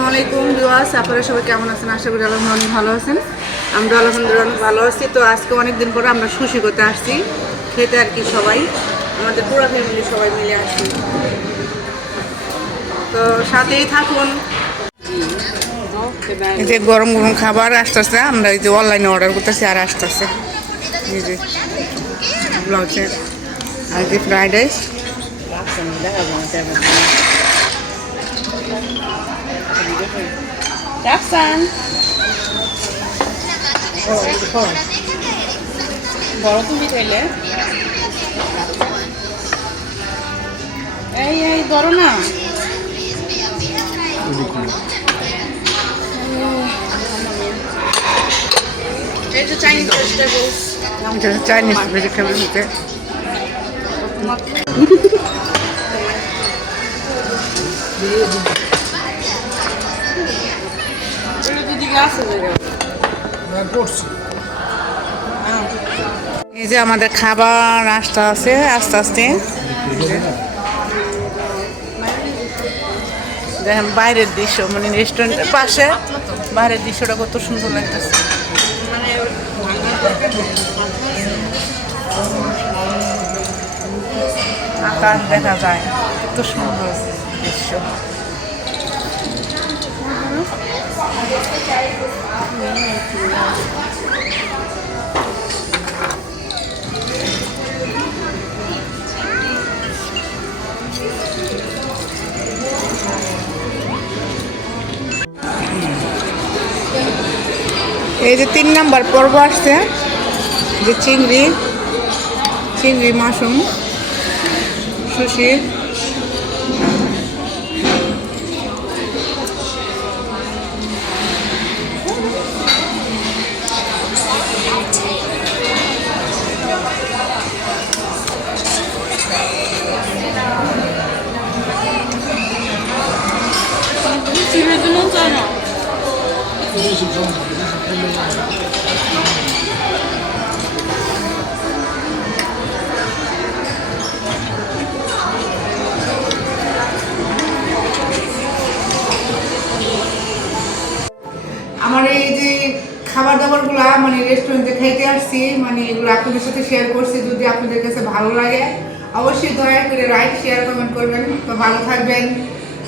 আসসালামু আলাইকুম বিওয়াস আপনারা সবাই কেমন আছেন? আশা করি আলহামদুলিল্লাহ অনেক ভালো আছেন। আমরা আলহামদুলিল্লাহ অনেক ভালো আছি। তো আজকে অনেক দিন পরে আমরা সুশি করতে আসছি। খেতে আর কি সবাই। আমাদের পুরো ফ্যামিলি সবাই মিলে আসছি তো সাথেই থাকুন। এই যে গরম গরম খাবার আসতে আসতেছে। আমরা এই যে অনলাইনে অর্ডার করতেছি আর আসতেছে। এই যে আর যে ফ্রাইড রাইস রাখসান বড় তুমি খাইলে এই এই বড় না এই যে চাইনিজ ভেজিটেবলস চাইনিজ ভেজিটেবল দিতে এই যে আমাদের খাবার আসতে আছে আস্তে আস্তে। দেখেন বাইরের দৃশ্য মানে রেস্টুরেন্টের পাশে বাইরের দৃশ্যটা কত সুন্দর লাগতেছে। আকাশ দেখা যায় কত সুন্দর দৃশ্য। এই যে তিন নাম্বার পর্ব আসছে যে চিংড়ি চিংড়ি মাশরুম সুশি। আমার এই যে খাবার দাবারগুলো মানে রেস্টুরেন্টে খাইতে আসছি মানে এগুলো আপনাদের সাথে শেয়ার করছি, যদি আপনাদের কাছে ভালো লাগে, অবশ্যই দয়া করে লাইক শেয়ার কমেন্ট করবেন। তো ভালো থাকবেন।